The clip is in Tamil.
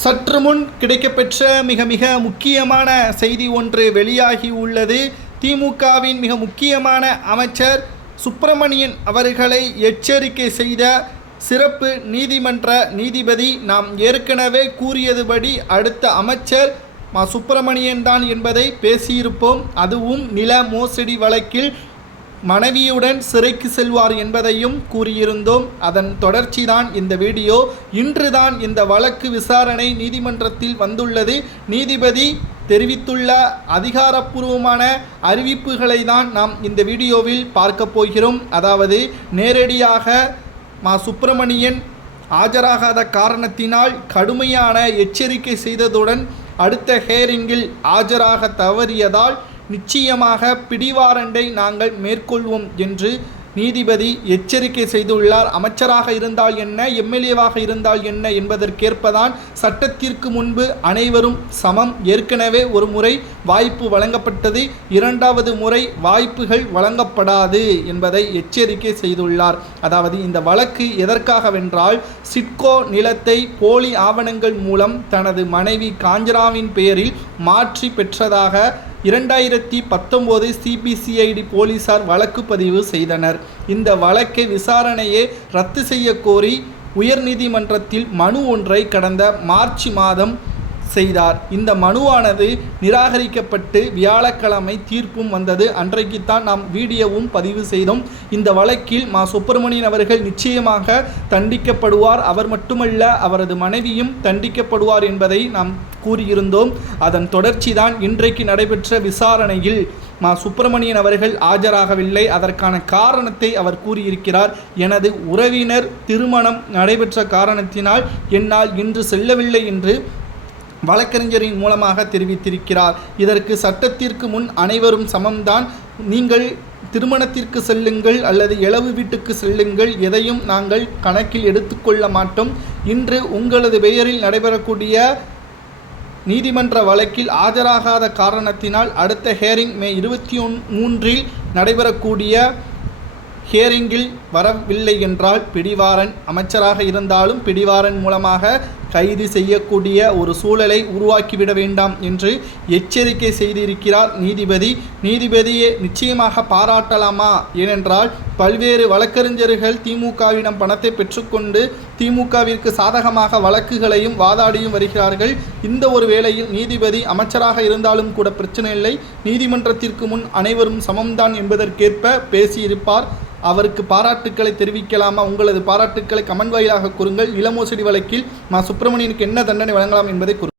சற்று முன் கிடைக்கப்பெற்ற மிக மிக முக்கியமான செய்தி ஒன்று வெளியாகி உள்ளது. திமுகவின் மிக முக்கியமான அமைச்சர் சுப்பிரமணியன் அவர்களை எச்சரிக்கை செய்த சிறப்பு நீதிமன்ற நீதிபதி நாம் ஏற்கனவே கூறியதுபடி அடுத்த அமைச்சர் சுப்பிரமணியன் தான் என்பதை பேசியிருப்போம். அதுவும் நில மோசடி வழக்கில் மனைவியுடன் சிறைக்கு செல்வார் என்பதையும் கூறியிருந்தோம். அதன் தொடர்ச்சிதான் இந்த வீடியோ. இன்றுதான் இந்த வழக்கு விசாரணை நீதிமன்றத்தில் வந்துள்ளது. நீதிபதி தெரிவித்துள்ள அதிகாரப்பூர்வமான அறிவிப்புகளை தான் நாம் இந்த வீடியோவில் பார்க்க போகிறோம். அதாவது நேரடியாக சுப்பிரமணியன் ஆஜராகாத காரணத்தினால் கடுமையான எச்சரிக்கை செய்ததுடன் அடுத்த ஹியரிங்கில் ஆஜராக தவறியதால் நிச்சயமாக பிடிவாரண்டை நாங்கள் மேற்கொள்வோம் என்று நீதிபதி எச்சரிக்கை செய்துள்ளார். அமைச்சராக இருந்தால் என்ன, எம்எல்ஏவாக இருந்தால் என்ன என்பதற்கேற்பதான் சட்டத்திற்கு முன்பு அனைவரும் சமம். ஏற்கனவே ஒரு முறை வாய்ப்பு வழங்கப்பட்டது, இரண்டாவது முறை வாய்ப்புகள் வழங்கப்படாது என்பதை எச்சரிக்கை செய்துள்ளார். அதாவது இந்த வழக்கு எதற்காகவென்றால் சிட்கோ நிலத்தை போலி ஆவணங்கள் மூலம் தனது மனைவி காஞ்சனாவின் பெயரில் மாற்றி பெற்றதாக 2019 சிபிசிஐடி போலீசார் வழக்கு பதிவு செய்தனர். இந்த வழக்கை விசாரணையை ரத்து செய்ய கோரி உயர்நீதிமன்றத்தில் மனு ஒன்றை கடந்த மார்ச் மாதம் செய்தார். இந்த மனுவானது நிராகரிக்கப்பட்டு வியாழக்கிழமை தீர்ப்பும் வந்தது. அன்றைக்குத்தான் நாம் வீடியோவும் பதிவு செய்தோம். இந்த வழக்கில் சுப்பிரமணியன் அவர்கள் நிச்சயமாக தண்டிக்கப்படுவார். அவர் மட்டுமல்ல, அவரது மனைவியும் தண்டிக்கப்படுவார் என்பதை நாம் கூறியிருந்தோம். அதன் தொடர்ச்சி தான் இன்றைக்கு நடைபெற்ற விசாரணையில் சுப்பிரமணியன் அவர்கள் ஆஜராகவில்லை. அதற்கான காரணத்தை அவர் கூறியிருக்கிறார். எனது உறவினர் திருமணம் நடைபெற்ற காரணத்தினால் என்னால் இன்று செல்லவில்லை என்று வழக்கறிஞரின் மூலமாக தெரிவித்திருக்கிறார். இதற்கு சட்டத்திற்கு முன் அனைவரும் சமம்தான். நீங்கள் திருமணத்திற்கு செல்லுங்கள் அல்லது இளவு வீட்டுக்கு செல்லுங்கள், எதையும் நாங்கள் கணக்கில் எடுத்துக்கொள்ள மாட்டோம். இன்று உங்களது பெயரில் நடைபெறக்கூடிய நீதிமன்ற வழக்கில் ஆஜராகாத காரணத்தினால் அடுத்த ஹியரிங் மே 23 நடைபெறக்கூடிய ஹியரிங்கில் வரவில்லை என்றால் பிடிவாரன், அமைச்சராக இருந்தாலும் பிடிவாரன் மூலமாக கைது செய்யக்கூடிய ஒரு சூழலை உருவாக்கிவிட வேண்டாம் என்று எச்சரிக்கை செய்திருக்கிறார் நீதிபதி. நீதிபதியை நிச்சயமாக பாராட்டலாமா? ஏனென்றால் பல்வேறு வழக்கறிஞர்கள் திமுகவிடம் பணத்தை பெற்றுக்கொண்டு திமுகவிற்கு சாதகமாக வழக்குகளையும் வாதாடியும் வருகிறார்கள். இந்த ஒரு வேளையில் நீதிபதி அமைச்சராக இருந்தாலும் கூட பிரச்சனை இல்லை, நீதிமன்றத்திற்கு முன் அனைவரும் சமம்தான் என்பதற்கேற்ப பேசியிருப்பார். அவருக்கு பாராட்டுக்களை தெரிவிக்கலாமா? உங்களது பாராட்டுக்களை கமெண்ட் வாயிலாக கூறுங்கள். நில மோசடி வழக்கில் சுப்பிரமணியனுக்கு என்ன தண்டனை வழங்கலாம் என்பதை கூறுங்கள்.